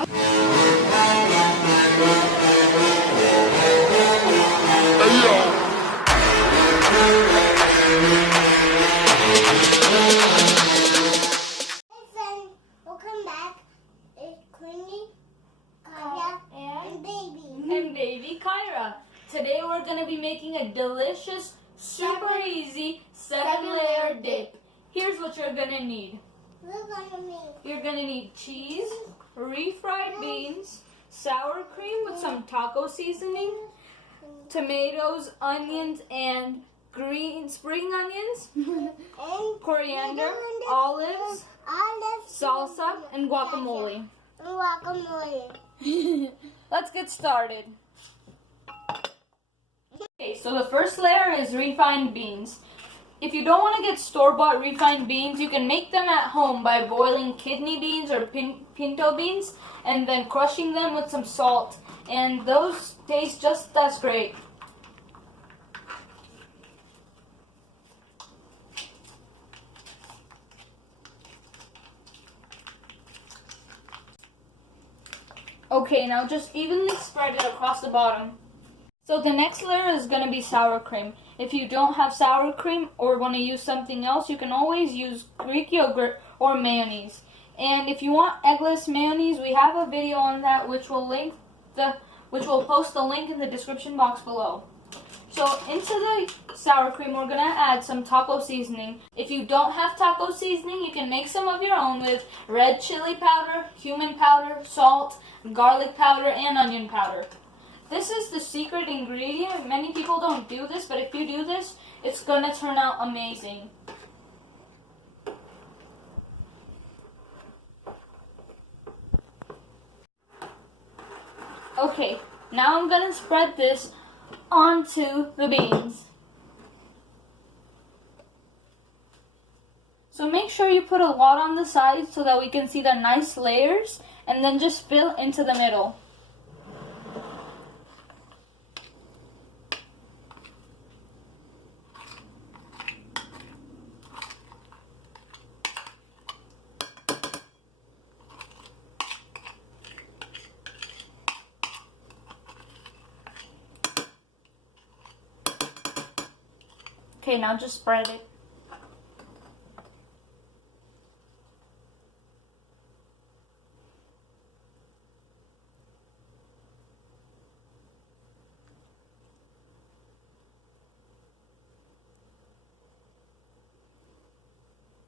Welcome back. It's Queenie, Kavya, and baby. And baby Kyra. Today we're going to be making a delicious, super easy 7-layer dip. Here's what you're going to need. You're going to need cheese, refried beans, sour cream with some taco seasoning, tomatoes, onions, and green spring onions, coriander, olives, salsa, and guacamole. Let's get started. Okay, so the first layer is refined beans. If you don't want to get store-bought refined beans, you can make them at home by boiling kidney beans or pinto beans and then crushing them with some salt. And those taste just as great. Okay, now just evenly spread it across the bottom. So the next layer is going to be sour cream. If you don't have sour cream or want to use something else, you can always use Greek yogurt or mayonnaise. And if you want eggless mayonnaise, we have a video on that which will post the link in the description box below. So into the sour cream, we're going to add some taco seasoning. If you don't have taco seasoning, you can make some of your own with red chili powder, cumin powder, salt, garlic powder, and onion powder. This is the secret ingredient. Many people don't do this, but if you do this, it's going to turn out amazing. Okay, now I'm going to spread this onto the beans. So make sure you put a lot on the sides so that we can see the nice layers, and then just fill into the middle. Okay, now just spread it.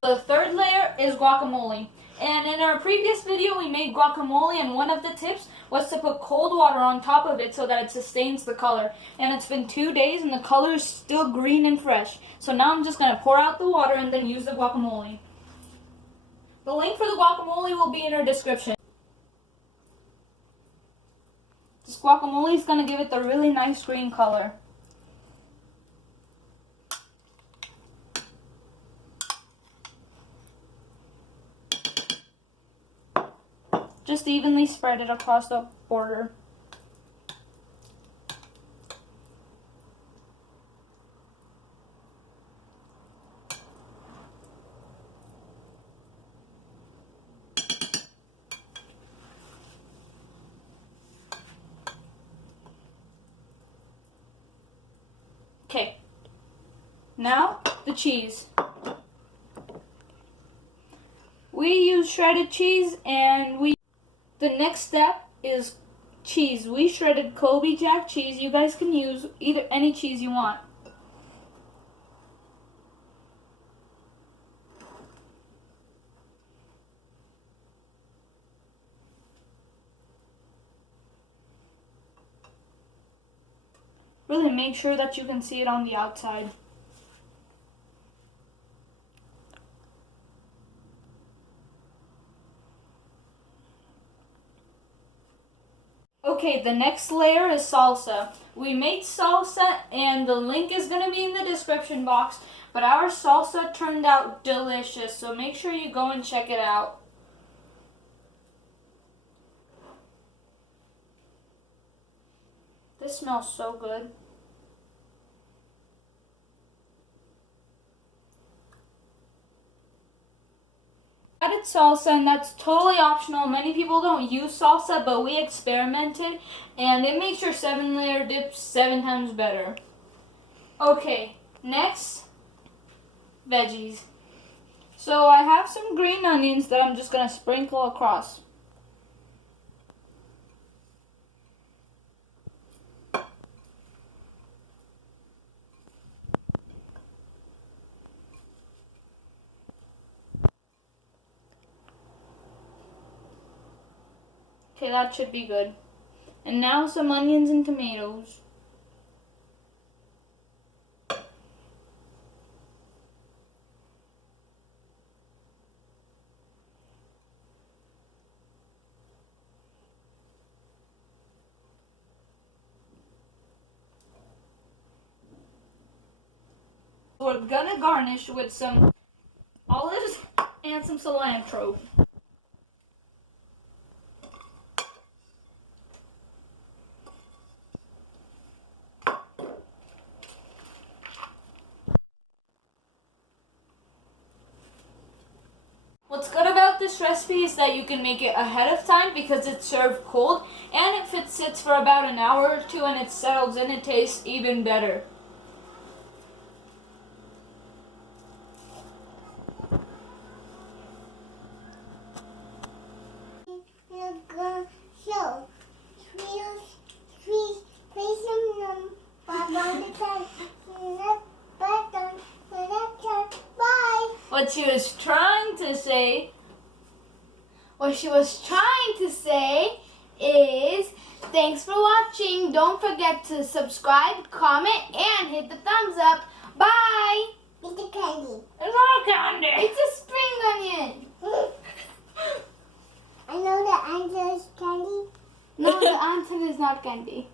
The third layer is guacamole. And in our previous video, we made guacamole, and one of the tips was to put cold water on top of it so that it sustains the color. And it's been 2 days and the color is still green and fresh. So now I'm just going to pour out the water and then use the guacamole. The link for the guacamole will be in our description. This guacamole is going to give it the really nice green color. Just evenly spread it across the border. Okay, now the cheese. We use shredded cheese, and the next step is cheese. We shredded Kobe Jack cheese. You guys can use any cheese you want. Really make sure that you can see it on the outside. Okay, the next layer is salsa. We made salsa, and the link is going to be in the description box, but our salsa turned out delicious, so make sure you go and check it out. This smells so good. Added salsa, and that's totally optional. Many people don't use salsa, but we experimented, and it makes your 7-layer dip 7 times better. Okay, next, veggies. So I have some green onions that I'm just going to sprinkle across. Okay, that should be good. And now some onions and tomatoes. We're gonna garnish with some olives and some cilantro. What's good about this recipe is that you can make it ahead of time because it's served cold, and if it sits for about an hour or two and it settles in, it tastes even better. What she was trying to say is thanks for watching. Don't forget to subscribe, comment, and hit the thumbs up. Bye. It's a candy. it's all candy. It's a spring onion. I know the answer is candy. No, the answer is not candy.